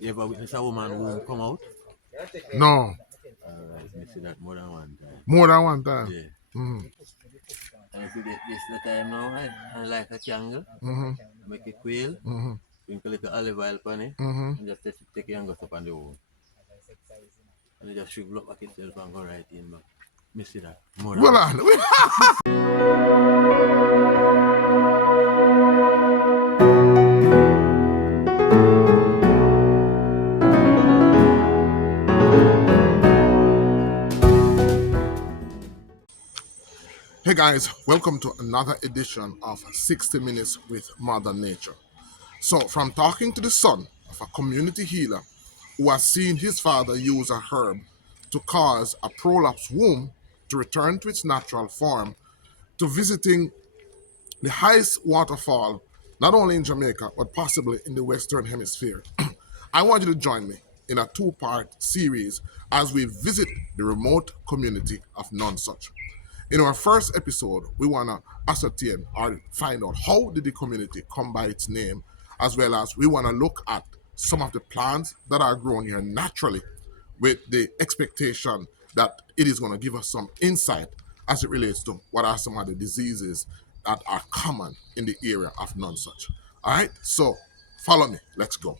You ever witness a woman womb come out? No. Alright, me see that more than one time. More than one time. Yeah. Mm-hmm. And if you get this the time now, I like a candle, Mm-hmm. make it quail, Mm-hmm. sprinkle a little olive oil on it, Mm-hmm. and just take it and go up on the wall. And you just shrivel up back itself and go right in back. Me see that more than Well one. on. Hey guys, welcome to another edition of 60 Minutes with Mother Nature. So, from talking to the son of a community healer who has seen his father use a herb to cause a prolapsed womb to return to its natural form, to visiting the highest waterfall, not only in Jamaica, but possibly in the Western Hemisphere, I want you to join me in a two-part series as we visit the remote community of Nonsuch. In our first episode, we want to ascertain or find out how did the community come by its name, as well as we want to look at some of the plants that are grown here naturally with the expectation that it is going to give us some insight as it relates to what are some of the diseases that are common in the area of Nonsuch. All right, so follow me. Let's go.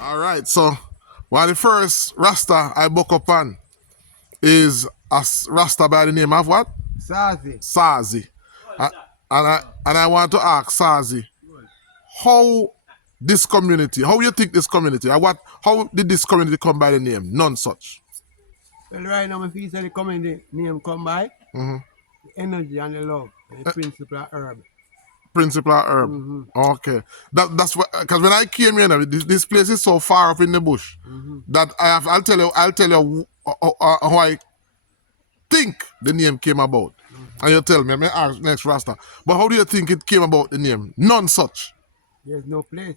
All right, so the first Rasta I book up on is a Rasta by the name of what? Sazi. Sazi. And I want to ask Sazi, how this community, how you think this community, how did this community come by the name? Nonsuch. Well, right now, my feet say the community name come by Mm-hmm. the energy and the love and the principle of herb. Principal herb. Mm-hmm. Okay. That's what, because when I came here, now, this place is so far up in the bush that I'll tell you how I think the name came about. And you tell me, I may ask next Rasta. But how do you think it came about the name? Nonsuch. There's no place.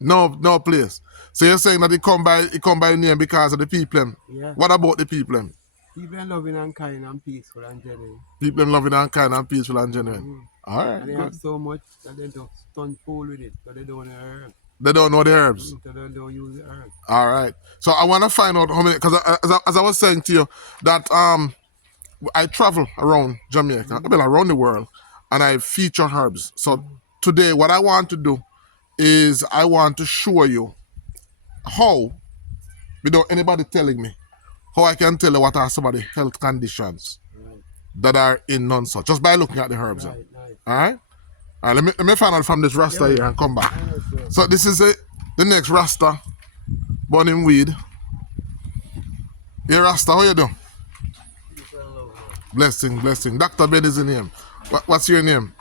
No place. So you're saying that it come by the name because of the people. Yeah. What about the people? People are loving and kind and peaceful and genuine. People loving and kind and peaceful and genuine. All right. And they Good. have so much that they just stun fool with it, but they don't know the herb. They don't know the herbs. So they don't use the herb. All right. So I want to find out how many, because as I was saying to you, that I travel around Jamaica, well, around the world, and I feature herbs. So today, what I want to do is I want to show you how, without anybody telling me, how I can tell you what are some of the health conditions that are in Nonsuch, just by looking at the herbs. Right. All right? All right, let me find out from this Rasta here and come back. So this is the next Rasta, born in weed. Hey Rasta, how you doing? Blessing. Dr. Ben is the name. What's your name?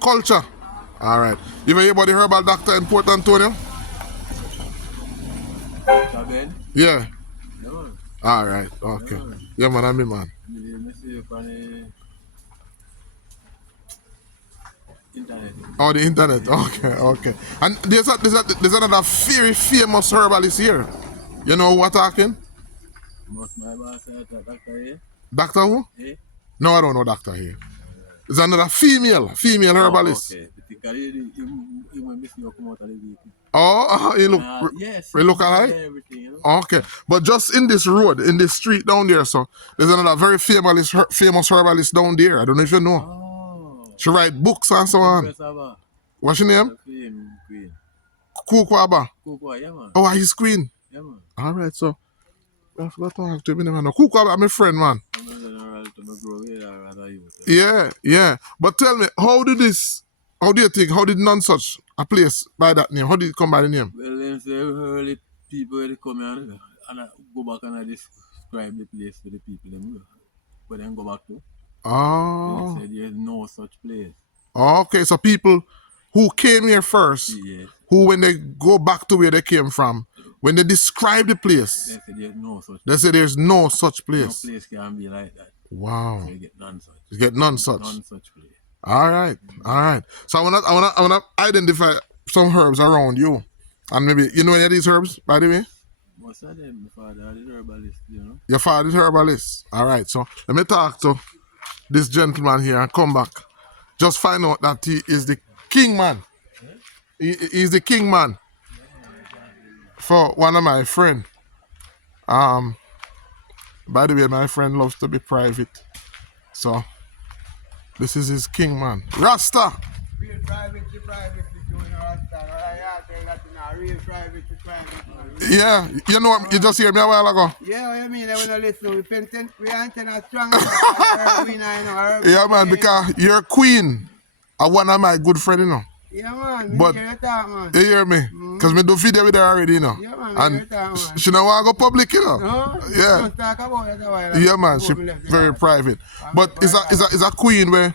Culture. All right. You ever hear about the herbal doctor in Port Antonio? Ben? Yeah. No. All right. Okay. No. Yeah, man. I'm me, man. Me see you on the internet. Oh, the internet. Okay. And there's another very famous herbalist here. You know who we're talking? Must my boss say that doctor here? Doctor who? Eh? No, I don't know doctor here. It's another female Oh, herbalist. okay. Because he went missing you come out of the vehicle. Oh, he look, Yes, he look alright? everything, you know. Okay, but just in this road, in this street down there, so there's another very famous herbalist down there. I don't know if you know. Oh. She write books and so on. What's your name? Queen. Kukwaba. Kukwa, yeah, man. Oh, he's queen. Yeah, man. All right, so I forgot to talk to him. Never know. Kukwaba, I'm a friend, man. Yeah. But tell me, how do you think, how did Nonsuch a place by that name? How did it come by the name? Well, then say early people they come here and I go back and I describe the place for the people them but then go back to. Oh. They said there's no such place. Okay, so people who came here first, Yes. who when they go back to where they came from, when they describe the place, They say there's no such they say there's no such place. No place can be like that. Wow. So you get Nonsuch. You get Nonsuch. Nonsuch place. All right. So I wanna identify some herbs around you, and maybe you know any of these herbs, by the way. Most of them, my father is herbalist, you know. Your father is herbalist. All right. So let me talk to this gentleman here and come back. Just find out that he is the king man. He's the king man for one of my friend. By the way, my friend loves to be private, so this is his king man, Rasta. Real private to private between Rasta. I tell that real private to private. Yeah, you know what? You just hear me a while ago. Yeah, what you mean? I want to listen. We antenna strong. Yeah, man, because you're queen. I one of my good friend, you know. Yeah, man. But man. you hear me? Because me do video with her already, you know. Yeah, man. And man. she don't want to go public, you know. No? Yeah. Just talk about it a while. Yeah, man. She very private. But it's a queen where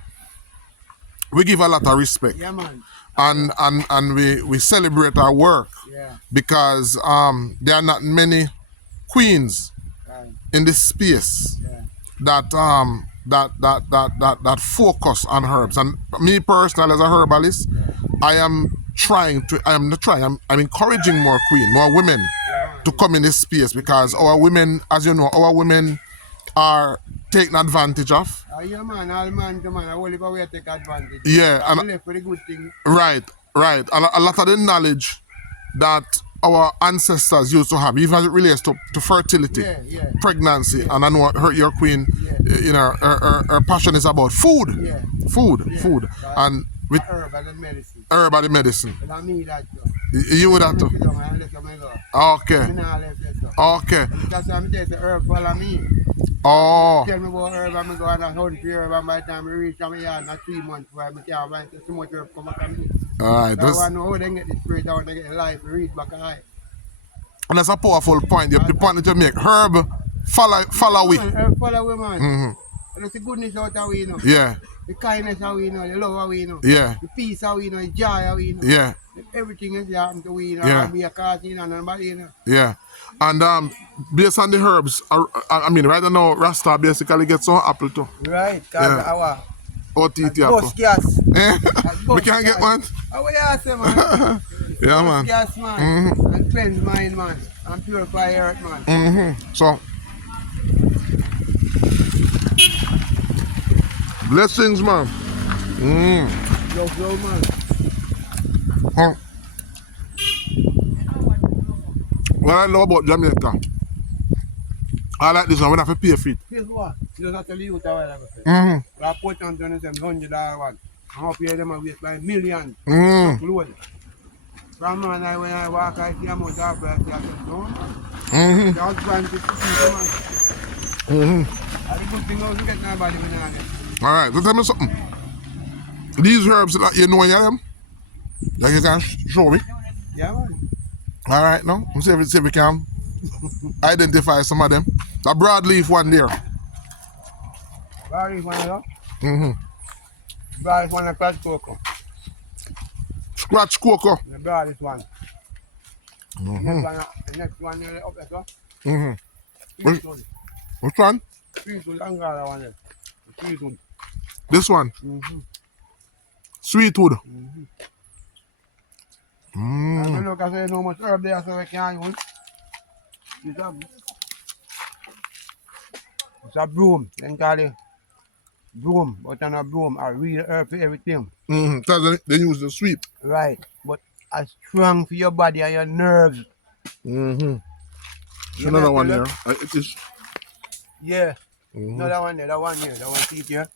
we give a lot of respect. Yeah, man. And we celebrate our work. Yeah. Because there are not many queens Right. in this space Yeah. that focus on herbs. And me personally, as a herbalist, I'm encouraging more women to come in this space, because our women, as you know, are taken advantage of. Yeah, man, all man to man, I will we take advantage. Yeah, and left for the good thing. Right. A lot of the knowledge that our ancestors used to have, even as it relates to fertility, pregnancy, and I know your queen, you know, her passion is about food. Yeah. Food. And with herbal and medicine. Herbal medicine. And I mean that too. You would have to. Okay. That's why I'm telling the herb follow me. Oh. Tell me about herb, I'm going to hunt for herb, and by the time I reach my yard, not 3 months, where I can't find so much herb come back on me. Alright. So I want to know how they get the spirit, I want to get the life, read back high. And that's a powerful point. The point that you make. Herb, follow we. Herb follow we, man. And that's the goodness out of we, you know. Yeah. The kindness of we, you know. The love of we, you know. Yeah. The peace of we, you know. The joy of we, you know. Yeah. Everything is happen to we, you know. Yeah. And be a cause, you know, nobody, you know. Yeah. And based on the herbs, I mean, right now, Rasta basically gets some apple too. Right, because our OTT apple. ghost gas. We can't get one? Oh, yeah, say, man. Yeah, man. Gas, man. And cleanse mind, man. And purify earth, man. So, blessings, man. Love, man. What I love about Jamaica, I like this one when I have to pay for it. Guess what? You just have to leave it a while ago. I put on them $100 one. I'm up here, them a waste by millions. Load. From man, when I walk, I see a amount of breath, I said, no, man. Just trying to see man. And the good thing is, you get nobody with that. All right, so tell me something. These herbs, you know any of them? Like you can show me? Yeah, man. All right, now, see if we can identify some of them. The broadleaf one there. Broadleaf one, yeah? Broadleaf one, a scratch cocoa. Scratch cocoa? The broadleaf one. The next one, up there, so? Which one? Sweetwood, Angara one there. Sweetwood. This one? Sweetwood. I look, I say no much herb there, so we can't use. It's a broom. Then call it broom. But on a broom, a real herb for everything. Because they use the sweep. Right. But as strong for your body and your nerves. Mm-hmm. You Another know, one feel here. it? It is. Yeah. Mm-hmm. Another one there, that one here, that one teeth here.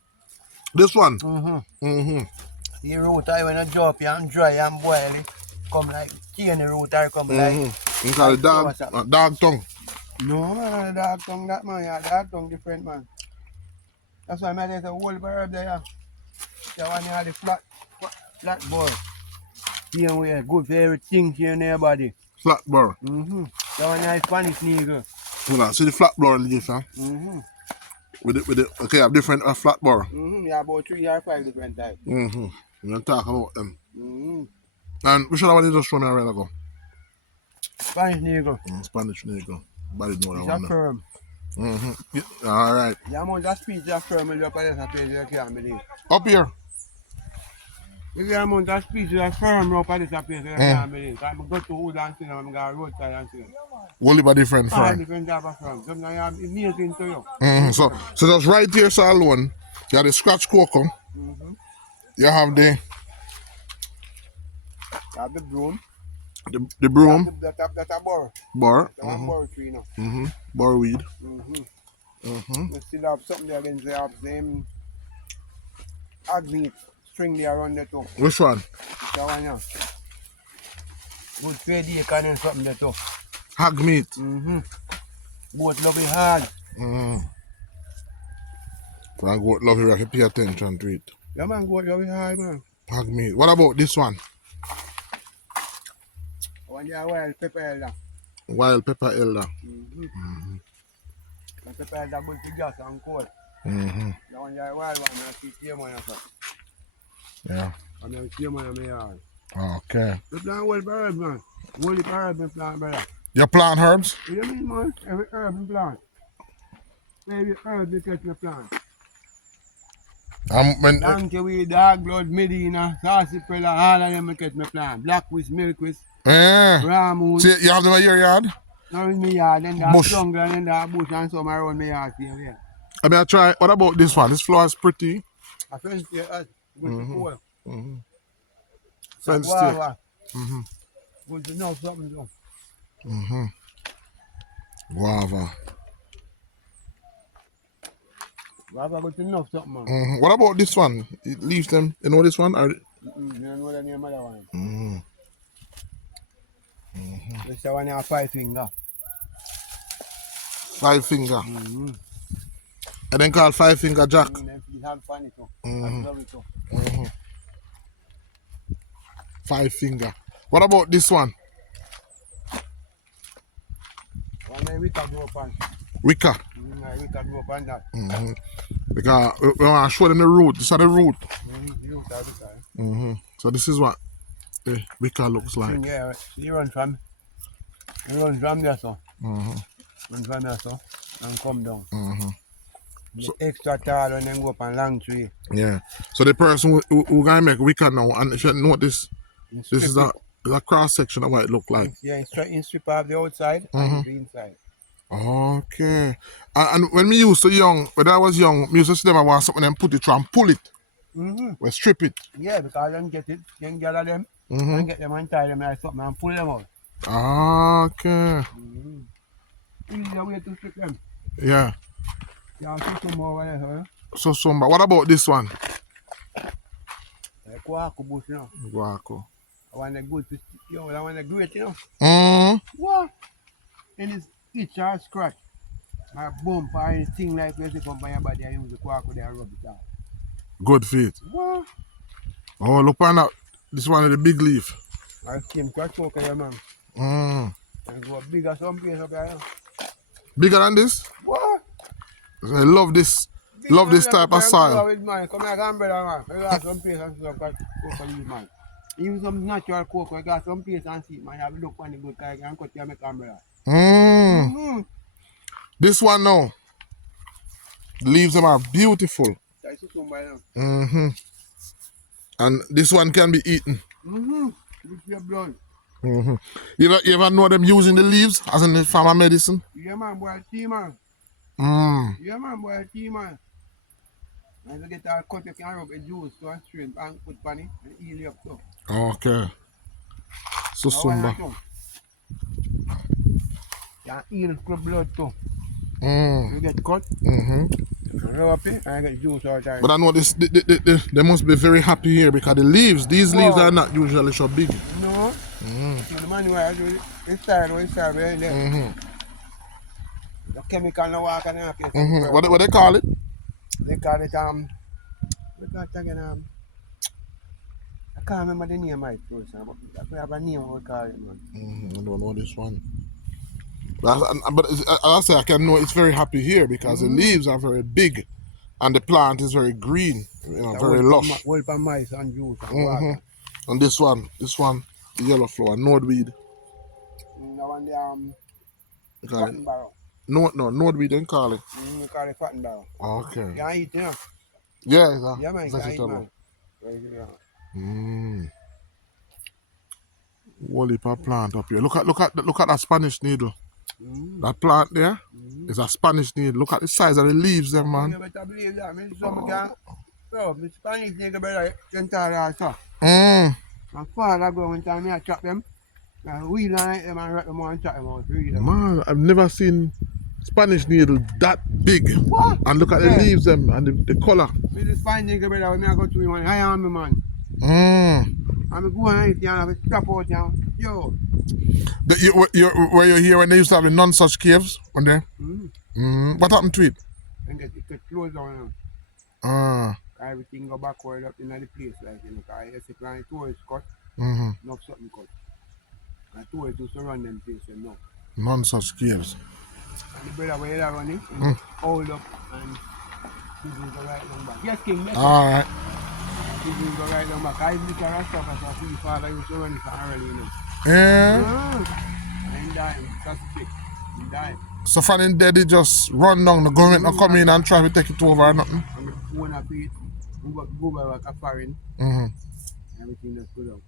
This one. Mm-hmm. Mm-hmm. The root I when I drop you and dry and boil it. Come like cane root or come like Mm-hmm. You call it dog, dog tongue. no man, dog tongue that man, yeah, dog tongue different man. That's why I there's a whole herb there. That one here the flat boy. Same way, good for everything here in your body. Flat burr. Mm-hmm. That one here is Spanish nigga. Hold on. See the flat burr in the dish, huh? Mm-hmm. With it. Okay, I have different flat burr. Mm-hmm. Yeah, about 3 or 5 different types. Mm-hmm. We're going to talk about them. Mm-hmm. And we should have one just show me a while ago. Spanish nigga. Spanish nigga. Body know that It's one. a firm. Mm-hmm. Yeah, all right. The amount of speech of firm will look at this place you can't believe. Up here. If the amount of speech of firm up at this place you can't believe. I go to wood and see them, I'm going to roadside and see them. Only by different All firm. different type of firm. Sometimes I'm amazing to you. Mm-hmm. So just right here, so alone, you have the scratch cocoa. Mm-hmm. You have the You have the broom. the broom. That's a burr. Bar. That's one burr tree now. Mm-hmm. Bar weed. Mm-hmm. Mm-hmm. You still have something there against the same hog meat string there around there too. Which one? That one yeah. Good trade you can and something there too. Hog meat. Mm-hmm. Both love it hard. Mm-hmm. So I go love you, I can pay attention to it. Yeah man, goat love it hard man. Hog meat. What about this one? One there wild pepper elder. Wild pepper elder. Mm-hmm. The pepper elder good for gas and cold. Mm-hmm. The one there wild one, I see same one as well. Yeah. And then same one in my yard. Okay. You plant whole herb man. Whole herb you plant brother. You plant herbs? You know what I mean man? Every herb you plant. Every herb you catch me plant. When Donkey weed, dog blood, Medina, sarsaparilla, all of them I catch me plant. Black whisk, milk whisk, ramoon. See, you have them in your yard? Now in my yard, then there's Bush. jungle, and then there's bush and some around my yard here. Yeah. I mean, I try. What about this one? This flower is pretty. I fence here, good to cool. Mm-hmm. Fence Fence stick. Mm-hmm. Good to know something to. Mm-hmm. Guava. Guava good to know something man. Mm-hmm. What about this one? It leaves them. You know this one? Or... You don't know the name of that one. Mm-hmm. Mm-hmm. This one has 5 finger. 5 finger. Mm-hmm. And then called 5 finger jack. Then feed hand funny too. Mm-hmm. I love it too. Mm-hmm. 5 finger. What about this one? One day we can go up on. Wicca. We can go up on that. Mm-hmm. Because we want to show them the root. This is the root. Mm-hmm. So this is what the Wicca looks like. Yeah, you run from there so. Mm-hmm. Run from there so and come down. Mm-hmm. So, extra tall and then go up on long tree. Yeah. So the person who gonna make Wicca now, and if you notice, this is a cross section of what it look like. Yeah, in strip off the outside and the inside. Okay. And when me used to young, when I was young, me used to see them I want something and put it through and pull it. Mm-hmm. We strip it. Yeah, because then get it, then gather them, and get them and tie them like something and pull them out. Okay. Easy way to strip them. Yeah. Yeah, see some more over there, huh? So somber. What about this one? Like guaco bush, you know. Guaco. I want the good, yo, I want the great, you know. What? And it's itch or scratch, or bump or anything like this, you come by your body and use the guaco there and rub it out. Good feet. What? Oh, look on that. This one is the big leaf. I came scratch cocoa here, man. Mm. And go bigger some place up here. Bigger than this? What? I love this. Love this type of soil. With man. Come here, come brother, man. I got some place and see some cocoa leaf, man. Even some natural cocoa, I got some place and see, man. You have to look on the good guy and cut your make umbrella. This one now. The leaves them are beautiful. That's so by now. And this one can be eaten. With your blood. You ever know them using the leaves as in the farmer medicine? Yeah, man, boy, see, man. Yeah, man, boy, tea, man. And you get a cut, you can rub a juice to a strength and put on it and heal you up too. Okay. So Now, one Sumba. and two. You can heal the blood too. You get cut, and rub up it, and you get juice all the But time. I know this they must be very happy here because the leaves, these leaves are Wow. not usually so big. No. So the man who I do it, it's style very there. The chemical no work and have to What they call it? They call it what call it again I can't remember the name of it person, but we have a name we call it, man. I don't know this one. But I say I can know it's very happy here because the leaves are very big and the plant is very green, The very lush. whole for mice and juice and water. And this one, the yellow flower, nordweed. The one the They call it. cotton barrel. No, nordweed they call it. We call it cotton barrel. Okay. You can eat, you know? Yeah, it's a Yeah, man, you can eat, vegetable. man. Right, Whole heap of plant up here. Look at that Spanish needle. That plant there is a Spanish needle. Look at the size of the leaves, them man. You better believe that. Me some can, bro, me Spanish nigga better enter also. My father go one time, me I chop them. And wheel on it, them and wrap them on and chop them out. Man, I've never seen Spanish needle that big. What? And look at the leaves, them and the color. Me this fine nigga brother, when I go to him, I am me man. I'm go and eat and have a chop out and yo. Were you here when they used to have the Nonsuch caves? When they? What happened to it? And get closed down Ah. now. Everything go backward up in the place, like, you know, because if you plan tourist cut, not something cut. And tourists used to run them places, no. Nonsuch caves. And the brother where they run it, hold up and people go right down back. Yes, King, that's All right. people go right down back. I look at that stuff as a free father used to run it for early, you know. Yeah. And dying, that's the trick. And dying. So from in there, they just run down, the government not come in and try to take it over or nothing. And the one of it, go by like a foreign, everything that's good up.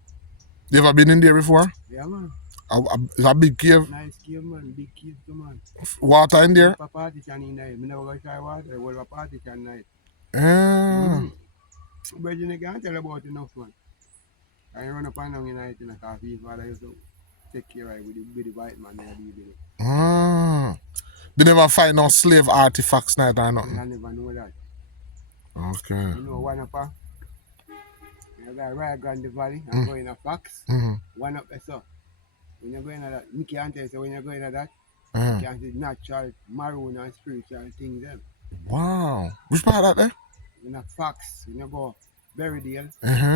You ever been in there before? Yeah, man. It's a big cave. Nice cave, man. Big cave, too, man. Water in there? Partition in there. I never go try water. There was a partition night. Virgin, I can't tell about enough, man. I run up and down in night in a coffee. Father used to take care of it with the white man. They never find no slave artifacts neither or nothing. I never know that. Okay. You know, one up you got right around the valley and go in a fox. One up there, so. When you go into that, Mickey and tell you, when you go into that, you can see natural, maroon and spiritual things there. Wow. Which part of that there? In a fox, when you go Berrydale,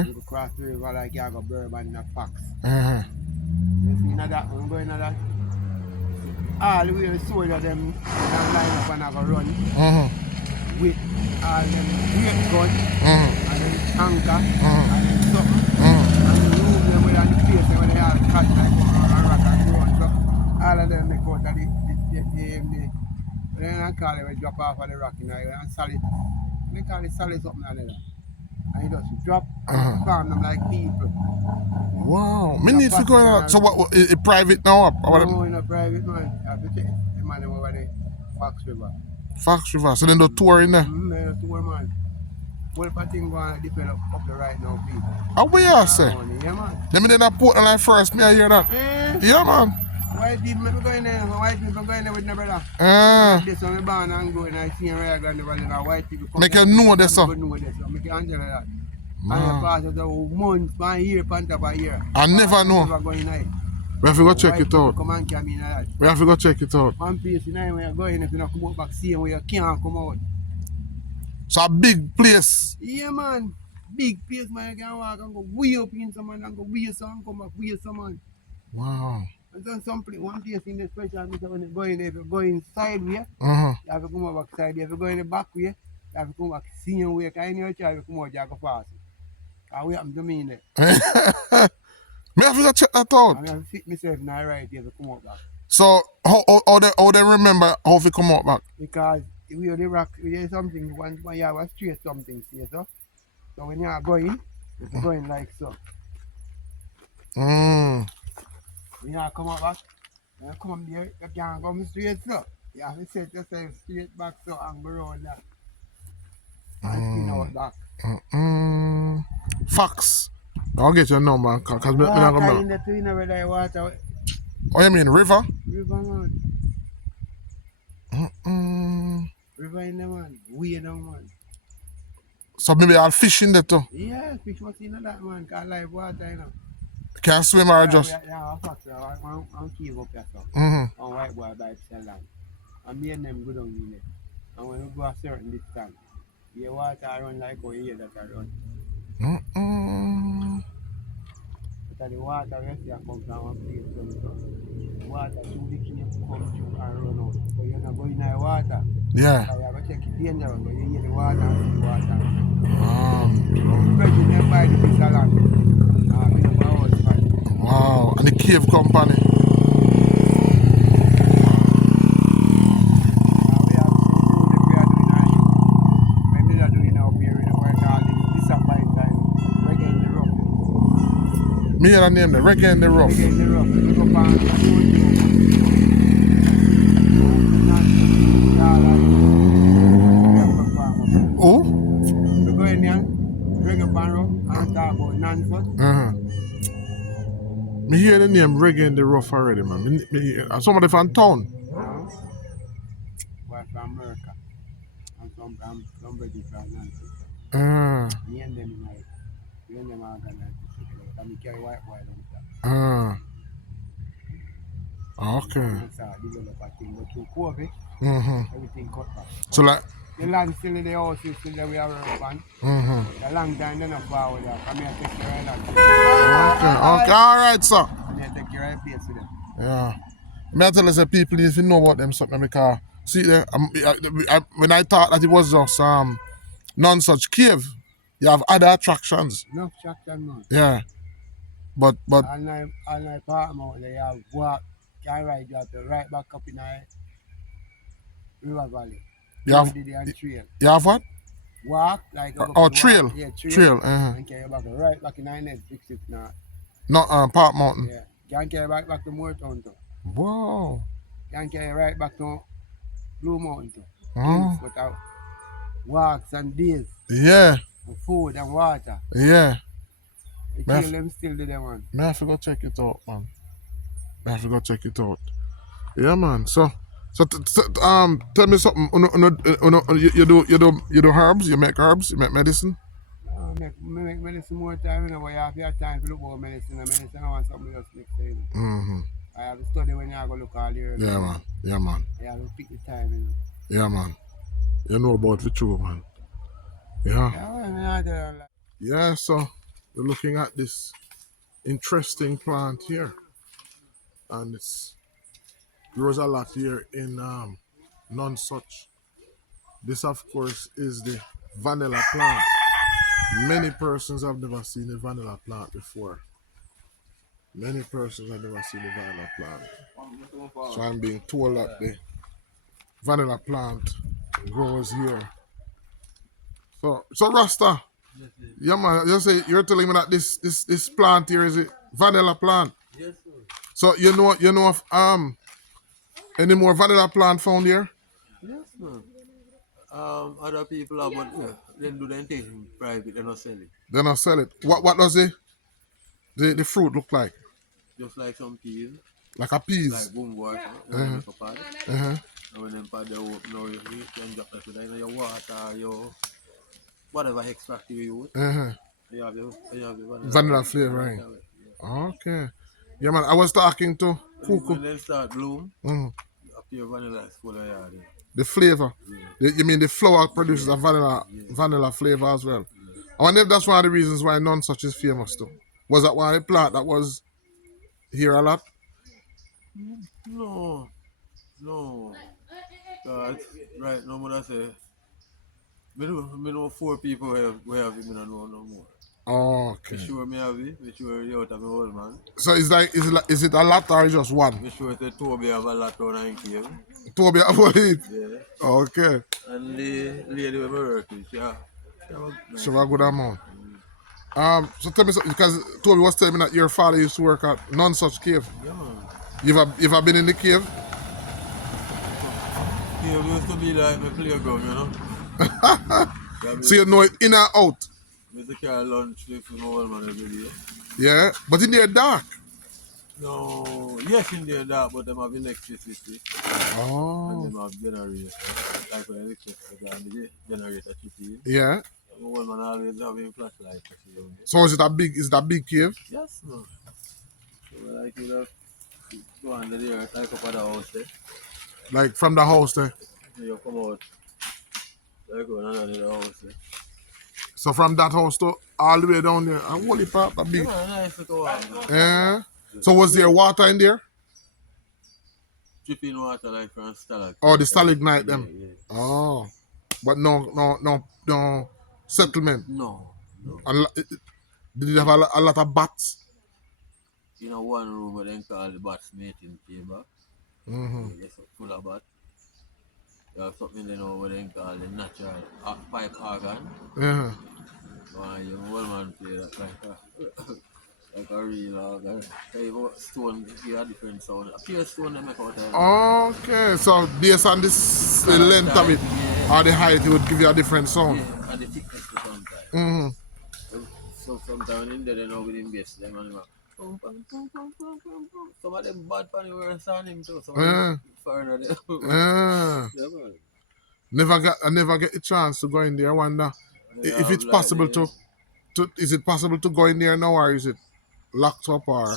you go cross the river like you go Bourbon in a fox. You see that, when you go into that, all the way the soldiers them line up and I go run with all them great guns and then anchor and then something and the room them with the place where they all catch like and rock and run. So all of them they go to the then I call it, we drop off of the rock in there and solid. They call it solid something like that. And you just drop and farm them like people. Wow. Me need to go out. So what is it private now? No, in a private, man. I have to check the man over the Fox River. Fox River. So then the tour in there? The tour, man. Well, if I think going to develop up the right now, people. How we are, say? Yeah, man. Let me then Portland like first, me I hear that. Yeah, man. White people go in there, white people go in there with no brother. This one, I'm born and go and I see him right around the valley now. White people come. Make you know this, so. Make you answer that. And you pass it a month, 1 year, on top of a year. I never know. Never go in there. We have to go check it out. Come and come in that. We have to go check it out. One place in there when you go in, if you don't come out back, see where you can't come out. So a big place. Yeah, man. Big place, man. You can walk and go way up in some man and go way some, come back way some man. Wow. And then some place, one place in the special, when you go in there, if you go inside way, you have to come back side way. If you go in the back way, you have to come back same way. Because in your child, you come out, you go fast. Because we happen to me in there. Me have to go check that out. I have to fit myself in the right here to come out back. So how they remember how to come out back? Because we are the rock, we have something, when you have a straight something, see, so when you are going, you're going like so. When you come out back, you come there, you can't come straight so. You have to set yourself straight back so and go around that. And spin out back. Facts. I'll get your number because me not Water gonna. in the twin where the water. Oh, you mean river? River man. Mm. River in the man. Way down man. So maybe I'll fish in there too. Yeah, fish was in that man. Cause live water, you know. Can swim or just. Yeah, facts. I'm cave up there so. Mm-hmm. On white boy by itself land. And me and them go down in there. And when we go a certain distance, the water run like how you hear that I run. But the water we see come from one place to the water through the cave come through and run out. But you're not going in the water. Yeah. So you have to check it dangerous, but you hear the water and see the water. Especially them by the fish land. We have a house for it. Wow. And the cave company. We have some we are doing and maybe they're doing up here in the world all this disappoint time. Reggae in the rough. Me and I name the Reggae in the Rough. Reggae in the rough. Look up on Oh? we go in there, bring up and rough and talk about Nonsuch. Me hear the name Reggae in the Rough already, man. Somebody from town. Boy from America. And somebody from Nonsuch. Me and them in like, we and them organize this. And we carry white boy down there. Okay. And start develop a thing. But through COVID, everything cut back. So like. The land still in the house, still there we are working on. A long time then not forward that. I mean I take care of that. Okay, alright, sir. I mean I take care of the place with them. Yeah. Me I tell you, say people if you know about them something because see when I thought that it was just Nonsuch cave, you have other attractions. Enough traction man. Yeah. But And I park out there, you have walk, can ride, you have to right back up in the river valley. you have Trail. you have what? Walk like trail. Yeah, Trail. And carry back right back in the next fix it now. Not Park Mountain. Yeah. Can carry back to Moortown too. Wow. Can carry right back to Blue Mountain too. Oh. Without walks and days. Yeah. And food and water. Yeah. The trail them still do them one. May I have to go check it out, man. May I have to go check it out. Yeah, man. So tell me something. You do herbs. You make herbs. You make medicine. Make medicine more time, you know, but you have your time to look about medicine. And medicine, I want something else next day, you know. I have to study when you go look all year. Yeah, man. Yeah, man. I have to pick the time, you know. Yeah, man. You know about the truth, man. Yeah. Yeah, so we're looking at this interesting plant here. And it's grows a lot here in Nonsuch. This, of course, is the vanilla plant. Many persons have never seen the vanilla plant before. Many persons have never seen the vanilla plant. So I'm being told that the vanilla plant grows here. So Rasta, yeah man, you're telling me that this plant here is a vanilla plant. Yes, sir. So you know of any more vanilla plant found here? Yes, sir. Other people are, but they do their thing private, they not sell it. They not sell it. What does the fruit look like? Just like some peas. Like a peas. Like boom water. And when them pad they open, you can drop that in your water, your whatever extract you use. You have your vanilla flavor, right? Yeah. Okay. Yeah, man. I was talking to Kuku. When they start bloom, appear vanilla is full of yard. The flavor. Yeah. You mean the flower produces a vanilla flavor as well? Yeah. I wonder if that's one of the reasons why Nonsuch is famous too. Was that one of the plant that was here a lot? No. Right now, I say, I know 4 people who have it, I don't know no more. Oh, okay. Me sure me have it, me sure you out of my old man. So is it a lot or just one? Me sure say Toby have a lot on in cave. Toby have it? Yeah. Okay. And the lady with me work with, she have a good amount. So tell me something, because Toby was telling me that your father used to work at Nonsuch cave. Yeah, man. You've been in the cave? cave used to be like my playground, you know. So you know it in and out. We used to carry lunch with my old man every day. Yeah, but in there dark. No, yes, in there that, but them have electricity and Oh, them have generator. Like when electricity and the generator chip in. yeah. My old man always having flashlight. So is it a big cave? Yes, no. So like you know, go under there, like up at the house there. Like from the house there. So you come out, like go under the house there. So from that house to all the way down there, and holy part a big. Yeah, nice to go out. Yeah. So was there water in there? Dripping water like from stalactite. Oh, the stalagmite them. Yeah. Oh, but no settlement. No. Did it have a lot of bats? You know, one room where they call the bats mating chamber. It's full of bats. You have something they know where they call the natural pipe organ. Yeah. And you old man play that like a real organ. So stone give a different sound. A pure stone they make out of. Okay, so based on this the length of it or the height, it would give you a different sound. Yeah, and the thickness sometimes. So sometimes in there they know within base them and pum, pum, pum, pum, pum, pum, pum. Some of them bad funny were on him too. Some of them foreigner there. Yeah, man. I never get a chance to go in there. I wonder if it's possible to is it possible to go in there now, or is it locked up, or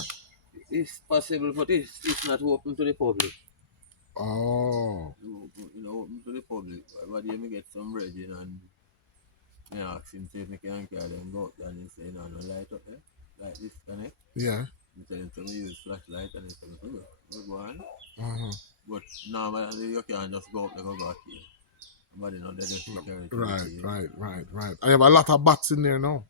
It's possible, but it's not open to the public. oh, You know, open to the public. But then me get some bread in and me ask him if me can carry them go up there and he say no light up there. Like this connect. yeah. Me tell him to me use flashlight and he tell me go on. But normally you can't just go up there go back here. Nobody know they just security. Right. I have a lot of bats in there now.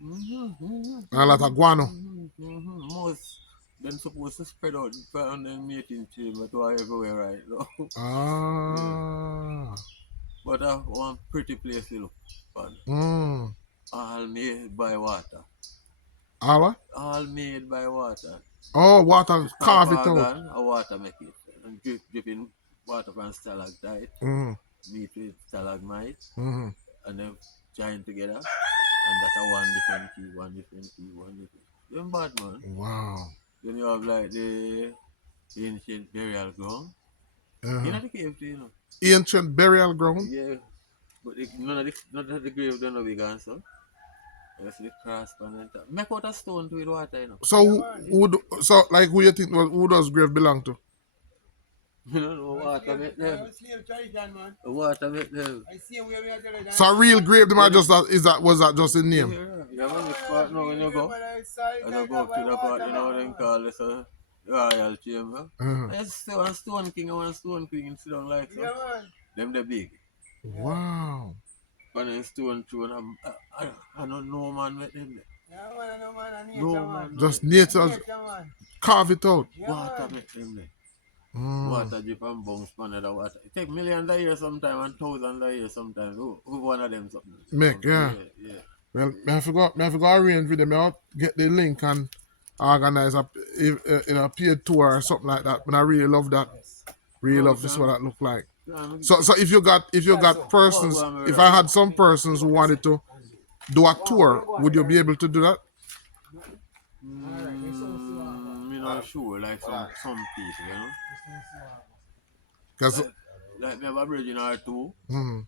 And a lot of guano. Most then supposed to spread out from the mating chamber to everywhere right now. Ah. But one pretty place to look fun. All made by water. All made by water. Oh, water carve it out. Water make it. And dripping water from stalactite. Meet with stalagmite. And then join together. And that's one different key. Them bad, man. Wow. Then you have like the ancient burial ground. You know the cave too, you know. Ancient burial ground? Yeah. But none of the grave don't know we gone, so. You see the cross pan and that. Make out a stone to with water, you know. So who you think who does grave belong to? You don't know water make them. Water make them. So a real grave them are just was that just a name? Yeah, when you spot now when you go. And you go up to the part, you know what they call it a royal chamber. And it's one stone king and one stone queen sit down like so. Them the big. Wow. But then stone throne, I don't know man make them there. No man. Just nature carve it out. Water make them there. Water drip and bounce pan the water. It take millions of years sometimes and thousands of years sometimes. Who one of them something? Yeah. Well, I forgot arrange with them. I'll get the link and organize a paid tour or something like that. But I really love that. Really love this what that look like. So if you got persons, if I had some persons who wanted to do a tour, would you be able to do that? I'm not sure, like some people, you know. Because like me have a virgin or two. And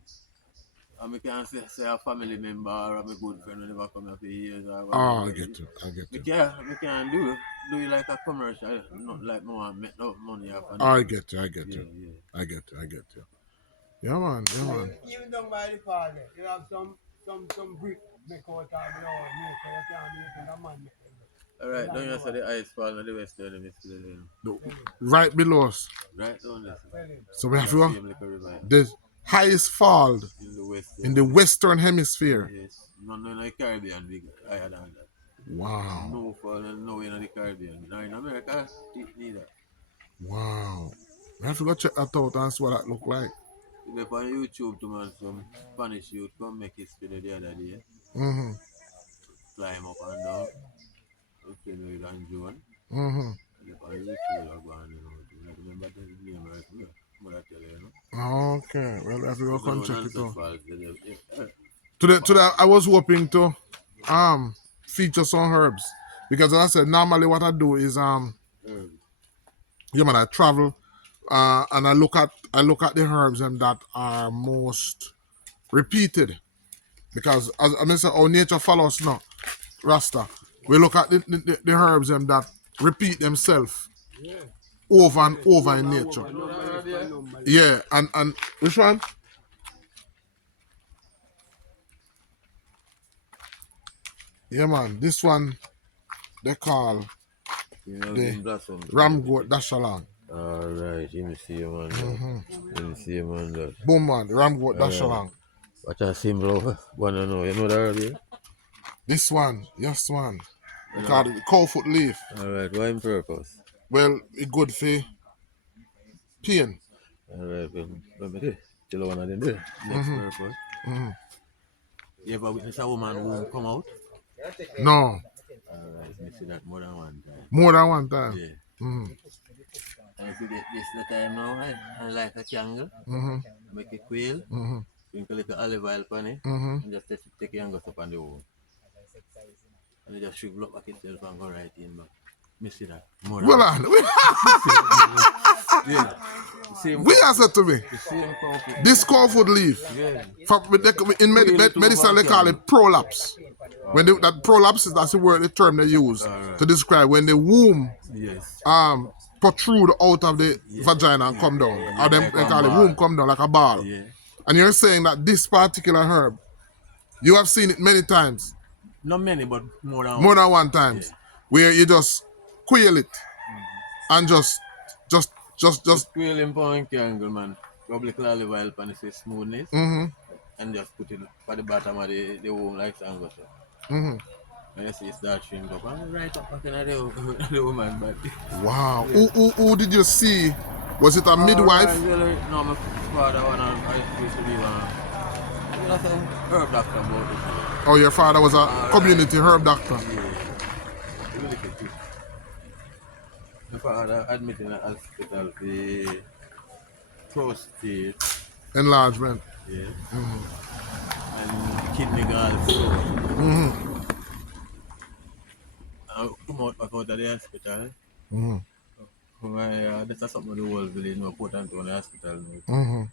I can say a family member or a good friend who never come here for years or whatever. I get you. We can do it like a commercial, not like no one make no money off. I get you. Yeah. Yeah, man. Even down by the car there, you have some brick make out of blood, make out, you can't make it, a man make it. Alright, don't you say the ice fall on the west end of the middle. Right below us. Right down there. So we have to go. The highest fall in the western hemisphere. Yes. No, in the Caribbean, big higher than that. Wow. No fall and no in the Caribbean. Now in America, neither. Wow. We have to go check that out and see what that look like. If on YouTube to man some Spanish youth come make history the other day. Climb up and down. Film with and Joan. If on YouTube I go and remember the name right now. Mother tell you, you know. Okay, well, I have to go Even and when check it Nonsuch out. falls, Today, I was hoping to feature some herbs because, as I said, normally what I do is I travel and I look at the herbs and that are most repeated because as I say, our nature follows now, Rasta. We look at the herbs and that repeat themselves Yeah. over and over in Over, nature. over, number left and number left. Yeah, and which one? Yeah, man, this one they call you know, the in blossom. ram goat dash along. Alright, let me see him on that. Let me see him on that. Boom, man, the ram goat dash Alright. along. What a symbol. Wanna know? You know that already? This one, yes, one. We call it the cow foot leaf. Alright, what in purpose? Well, it good for pain. Alright, let me do. Chill one of them there. Next purpose. You ever witness a woman womb come out? No, Alright, me see that more than one time. more than one time. Yeah. And if you get this the time now, I like a candle, make a quail, drink a little olive oil on it, and just take it and go up on the wall. And you just shrivel up back itself and go right in back. Me see that. More than Well, one. Yeah. Same we answer to me. the same cow. This cow foot leaf. Yeah. In medicine, they call it prolapse. When that prolapse is that's the term they use to describe when the womb Yes. protrude out of the vagina and come down. Or them, they call it womb come down like a ball. Yeah. And you're saying that this particular herb, you have seen it many times, Not many, but more than more than one times, where you just quail it and just quail in point candle, man. Rub little olive oil on the smoothness and just put it for the bottom of the womb like sango. When you see it start shrink up, I'm right up back in the woman body. wow. Who did you see? Was it a midwife? No, my father I used to be a herb doctor about it. Oh, your father was a community herb doctor. Yeah. Really good. My father admitted in the hospital for prostate, Enlargement. yeah, and kidney gallstone. I come out back out of the hospital. That's something the whole village know, put into the hospital now.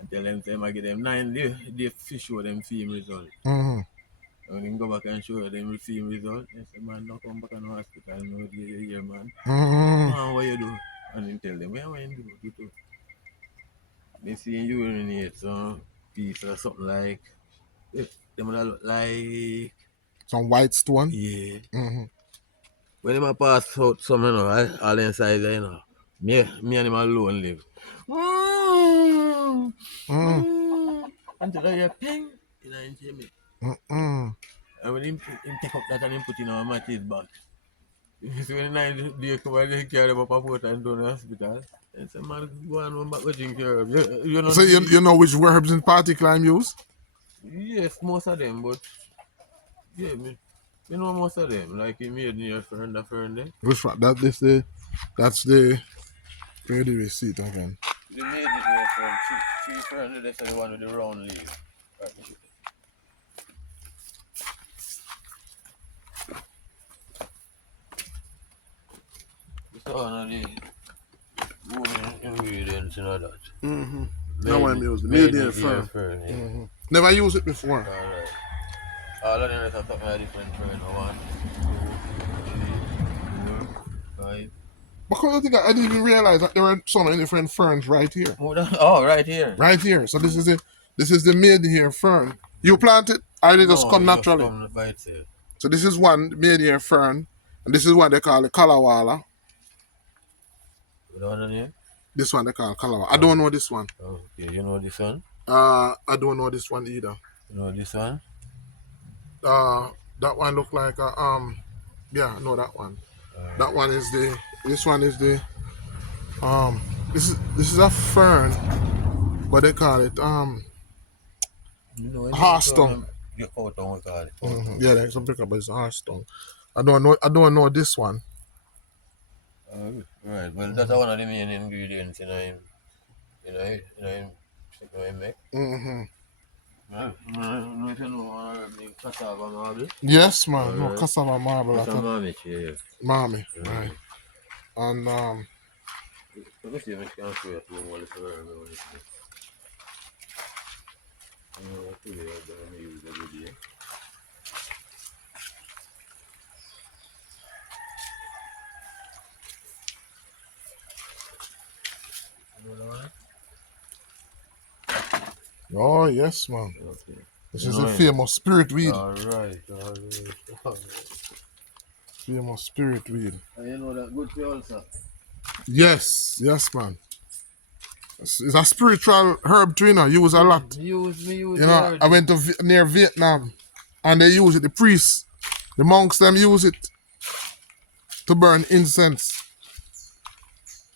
And tell them I give them 9 days, they show them film result. When they go back and show them the film result, they say, man, don't come back to the hospital no here, man. Man, what you do? And then tell them, what you do? They see you urinate some piece or something like, they would look like, Some white stone. yeah. When they pass out some, you know, all inside there, you know, me and him alone live. Until I hear ping, you know, in Jamaica. And when him take up that and him put in our matches back. You see when the 9 days come and they carry them up a boat and down the hospital. And say, man, go on back with drink your herb. You know, So you know which herbs in particular I'm use? yes, most of them, but yeah, you know most of them. Like he made near friend a friend there. Which one? That's the where do we see it again? They made it near friend. Three friend they say the one with the round leaf. Right. This one of the women ingredients and all that. That one I'm using. Made Median it fern. fern, yeah. Never used it before. Alright. All of them are talking about different fern. 1, 2, 3, 4, 5. Because I think I didn't even realize that there were so many different ferns right here. Oh, right here. Right here. So this is the made here fern. You plant it, or they just come naturally? Just come by itself. So this is one made here fern, and this is what they call the kalawala. You know what here? This one they call kalawala. I don't know this one. Oh, okay. You know this one? I don't know this one either. You know this one? That one look like yeah, I know that one. That one is this one is the this is a fern, but they call it You know, Hearthstone. You call it, we call it. Yeah, there's some picture, but it's a Hearthstone. I don't know this one. Right. Well, that's one of the main ingredients in him. stick my neck. Mm-hmm. No, if you know the cassava marble. Yes, man. No, Alright. cassava marble. It's a mammy chair. Mommy, right. And Let me see if I can show you one little herb. Today I'm going to use every day. oh yes, man. Okay. This is a famous spirit weed. Alright. Famous spirit weed. And you know that good for you also? Yes, man. It's a spiritual herb too, you know, use a lot. Use You know, I went to near Vietnam and they use it, the priests, the monks them use it to burn incense.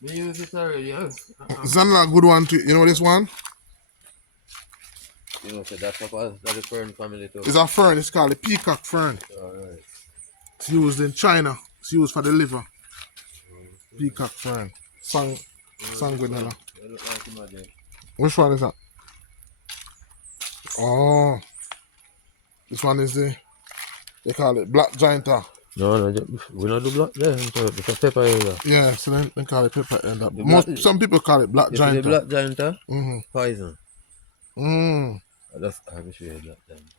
We use it already, huh? It's another good one too. You know this one? You know, so that's the fern family too. It's a fern, it's called the peacock fern. Alright. It's used in China. It's used for the liver. Peacock fern. Sanguinella. It look like him again. Which one is that? Oh. This one is they call it black gianta. No, we don't do black there. It's a pepper area. Yeah, so they call it pepper and some people call it black gianta. The black giant, Mm-hmm. poison. Mm. That's how I show you black giant.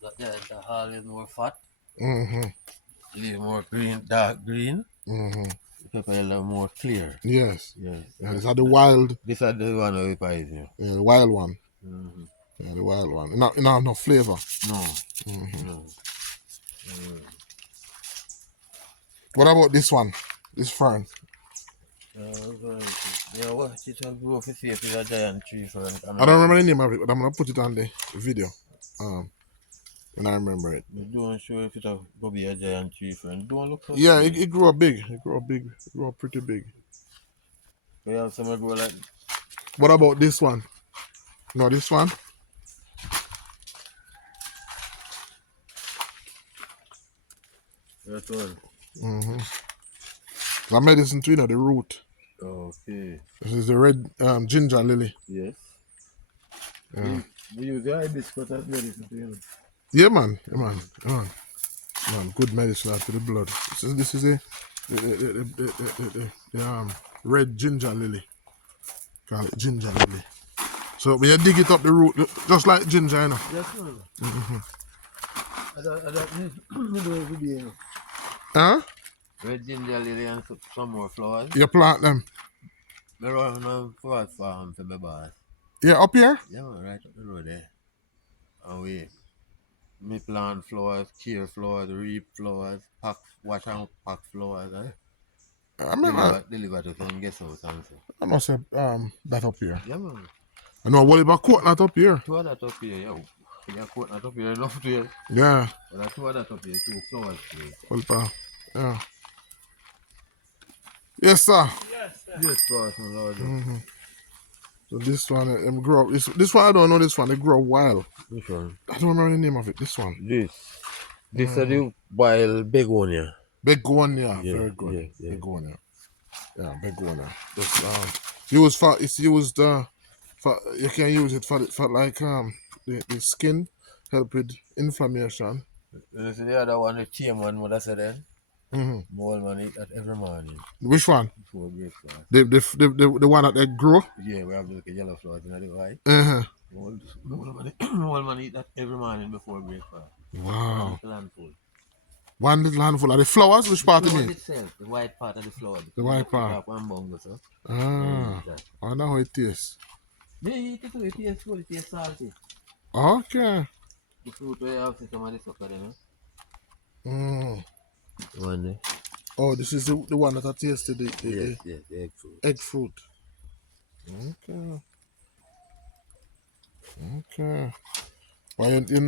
Black giant hall is more fat, Mm-hmm. leave more green, dark green. Mm-hmm. The pepper yellow more clear. Yes. Yes. Yeah, these are the wild. This is the one with poison. Yeah, the wild one. Mm-hmm. Yeah, the wild one. No flavor. No. Mm-hmm. No. What about this one? This fern? Yeah, what it will grow to see if it's a giant tree for I don't remember the name of it, but I'm gonna put it on the video. When I remember it. You don't sure if it'll go be a giant tree friend. Don't look for Yeah, it grew up big. It grew up big. It grew up pretty big. We have some that grow like What about this one? No, this one? that one. Mm-hmm. The medicine too, you know, the root. Okay. This is the red ginger lily. Yes. Yeah. We use the hibiscus as medicine too, you know. Yeah, man. Yeah, man. Yeah, man. Man, good medicine after the blood. This is the red ginger lily. Call it ginger lily. So when you dig it up the root, just like ginger, you know. Yes, man. I don't do every day, you know. Huh? Red ginger lily and some more flowers. You plant them. I run on forward farm for my boss. Yeah, up here? Yeah, man, right up the road there. And me plant flowers, care flowers, reap flowers, wash and pack flowers, I remember. Deliver to some guest house and so. I must have that up here. Yeah, man. I know what about coconut up here. Two of that up here, yeah. Yeah, coconut up here enough there. Yeah. And two of that up here, 2 flowers there. Well, pal. Yeah. Yes, sir. Yes, flowers, my lord. Mm-hmm. So this one, them grow. This one I don't know. This one they grow wild. Which one? I don't remember the name of it. This one. This is the wild begonia. Begonia. Yeah, Very good. yeah. Begonia. Yeah, begonia. It's used for you can use it for like the skin, help with inflammation. You see the other one, the tame one, what I said then? Mm-hmm. More man eat that every morning Which one? before breakfast. The one that they grow. Yeah, we have like a yellow flowers in the white. Uh-huh. More man eat that every morning before breakfast. Wow. Handful. One little handful of the flowers. Which part you Flower mean? itself, the white part of the flower. The white part. One bungle, so. Ah. I wonder how it tastes. Yeah, eat it too. It tastes good. It tastes salty. Okay. The fruit we have to some of the sucker, you know. Mm. One day. Oh, this is the one that I tasted. The egg fruit. egg fruit. Okay. Okay. Well, you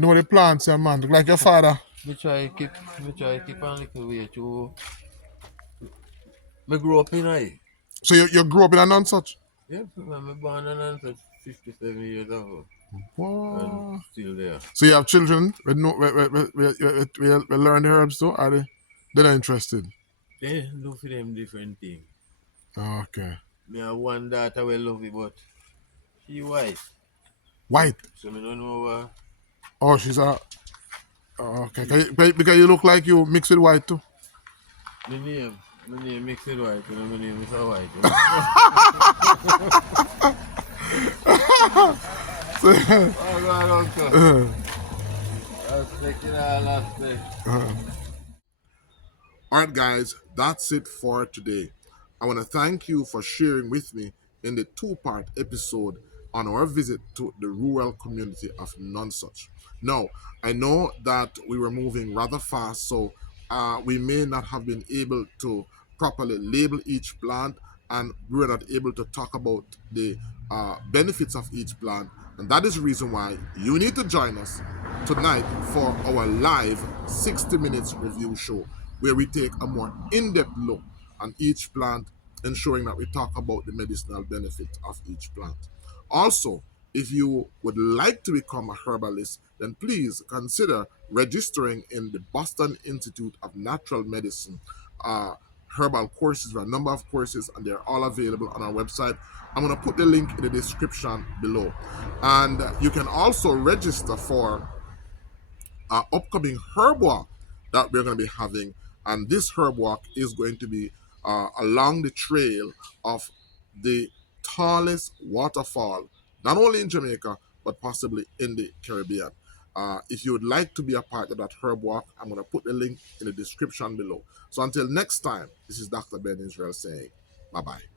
know the plants, yeah, man. Look like your father. Me try keep on little way too. Me grew up in I. So you grew up in a Nonsuch? Yeah, when me born and 57 years ago. and What? still there. So you have children we know we learn the herbs too? Are they're not interested? They do for them different thing. Okay. Me have one daughter will love it, but she white. White. So me don't know Oh, she's a. Oh, okay. Because you look like you mix with white too. the name. My name makes it white, you know, my name is a white. Oh God, uncle. I was taking all last day. All right, guys, that's it for today. I want to thank you for sharing with me in the two-part episode on our visit to the rural community of Nonsuch. Now, I know that we were moving rather fast, so we may not have been able to properly label each plant, and we were not able to talk about the benefits of each plant. And that is the reason why you need to join us tonight for our live 60 minutes review show, where we take a more in-depth look on each plant, ensuring that we talk about the medicinal benefit of each plant. Also, if you would like to become a herbalist, then please consider registering in the Boston Institute of Natural Medicine herbal courses. There are a number of courses, and they're all available on our website. I'm going to put the link in the description below. And you can also register for our upcoming herb walk that we're going to be having. And this herb walk is going to be along the trail of the tallest waterfall, not only in Jamaica, but possibly in the Caribbean. If you would like to be a part of that herb walk, I'm going to put the link in the description below. So until next time, this is Dr. Ben Israel saying bye-bye.